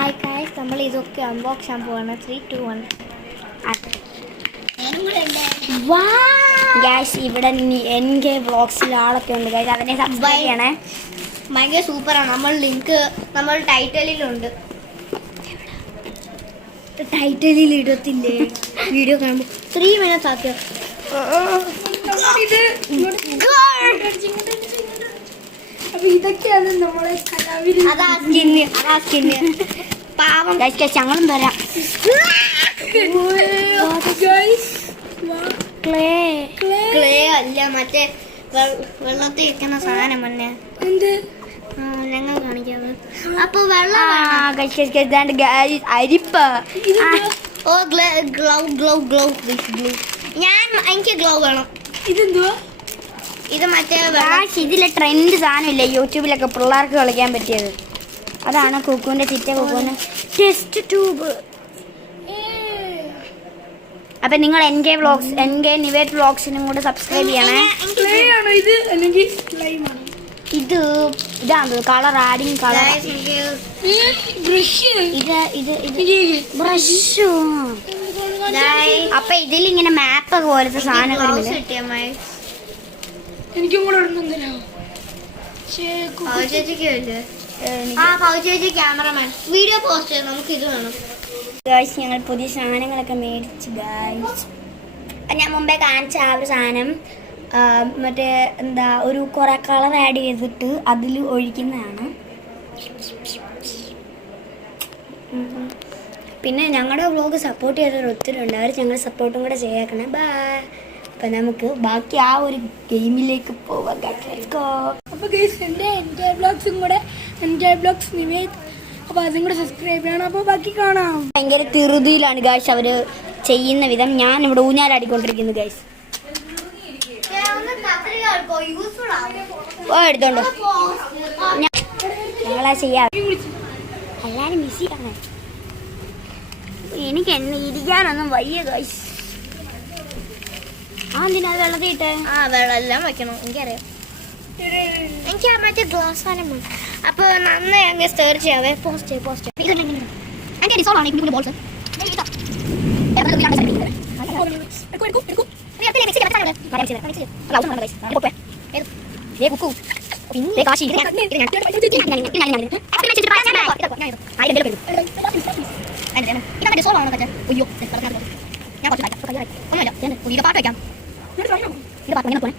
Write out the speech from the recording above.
Hi guys, നമ്മൾ ഇതൊക്കെ unbox ചെയ്യാൻ പോവാണ്. 3, 2, 1. ഗൈസ്, ഇവിടെ എൻ്റെ വ്ളോഗ്സിൽ ആളൊക്കെ ഉണ്ട് ഗൈസ്. അവനെ സബ്സ്ക്രൈബ് ചെയ്യണേ. ഭയങ്കര സൂപ്പറാണ്. നമ്മൾ ലിങ്ക് നമ്മൾ ടൈറ്റിലുണ്ട്. ടൈറ്റിലിൽ ഇടത്തില്ലേ വീഡിയോ കാണുമ്പോൾ 3 minutes ആക്കിയോ. ഇതൊക്കെയാണ് നമ്മളെ അതാ സ്കിന്ന് പാവം. ഞങ്ങളും തരാം. ക്ലേ അല്ല, മറ്റേ വെള്ളത്തിൽ വെക്കുന്ന സാധനം തന്നെ. ഞങ്ങൾ കാണിക്കാതെ. അപ്പൊ വെള്ളം അരിപ്പ. ഓ ഗ്ലൗ. എനിക്ക് ഗ്ലൗ വേണം. ഇതെന്തുവാ? ഇത് മറ്റേ ഇതിലെ ട്രെൻഡ് സാധനമില്ലേ യൂട്യൂബിലൊക്കെ പിള്ളേർക്ക് കളിക്കാൻ പറ്റിയത്. അതാണ് കുക്കുവിന്റെ കുക്കുവിന് ടെസ്റ്റ് ട്യൂബ്. അപ്പൊ നിങ്ങൾ എൻകെ നിവേദ് വ്ളോഗ്സിനും കൂടെ സബ്സ്ക്രൈബ് ചെയ്യണേ. ഇതാണ് കളർ ആഡിങ് കളർ. ബ്രഷ്. അപ്പൊ ഇതിലിങ്ങനെ മാപ്പ് പോലത്തെ സാധനങ്ങൾ. എനിക്കും കൂടെ ക്യാമറമാൻ വീഡിയോ പോസ്റ്റ് ചെയ്യാം. നമുക്ക് ഇത് വേണം ഗായ്സ്. ഞങ്ങൾ പുതിയ സാധനങ്ങളൊക്കെ മേടിച്ചു ഗായ്സ്. ഞാൻ മുമ്പേ കാണിച്ച ആ ഒരു സാധനം മറ്റേ എന്താ ഒരു കുറെ കളർ ആഡ് ചെയ്തിട്ട് അതിൽ ഒഴിക്കുന്നതാണ്. പിന്നെ ഞങ്ങളുടെ വ്ളോഗ് സപ്പോർട്ട് ചെയ്തവർ ഒത്തിരി ഉണ്ട്. അവർ ഞങ്ങൾ സപ്പോർട്ടും കൂടെ ചെയ്യേക്കണേ. ബൈ. അപ്പം നമുക്ക് ബാക്കി ആ ഒരു ഗെയിമിലേക്ക് പോവാം. അപ്പോൾ ഗൈസ്, എൻ്റെ വ്ളോഗ്സും കൂടെ വ്ളോഗ്സ് നിവേദ്, അപ്പോൾ അതും കൂടെ സബ്സ്ക്രൈബ് ചെയ്യണം. അപ്പോൾ ബാക്കി കാണാം. ഭയങ്കര തിറുതിയിലാണ് ഗൈസ് അവർ ചെയ്യുന്ന വിധം. ഞാൻ ഇവിടെ ഊഞ്ഞാലാടിക്കൊണ്ടിരിക്കുന്നു ഗൈസ്. എടുത്തോണ്ടോ ഞങ്ങളാ ചെയ്യാം. എല്ലാരും ബിസിയാണ്. എനിക്ക് എന്നെ ഇരിക്കാനൊന്നും വയ്യ ഗൈസ്. എന്തിനാ വെള്ളത്തിൽ ഇട്ടേ? വെള്ളം എല്ലാം വെക്കണം. എനിക്കറിയാം. എനിക്ക് ആ മറ്റേ ഗ്ലാസ് സാധനം. അപ്പൊ നന്നായി അങ്ങ് സ്റ്റേർ ചെയ്യാവേ. പോസ്റ്റ് എന്റെ ഡിസോൾവ് ആണ്. ബോൾസ് ഞാൻ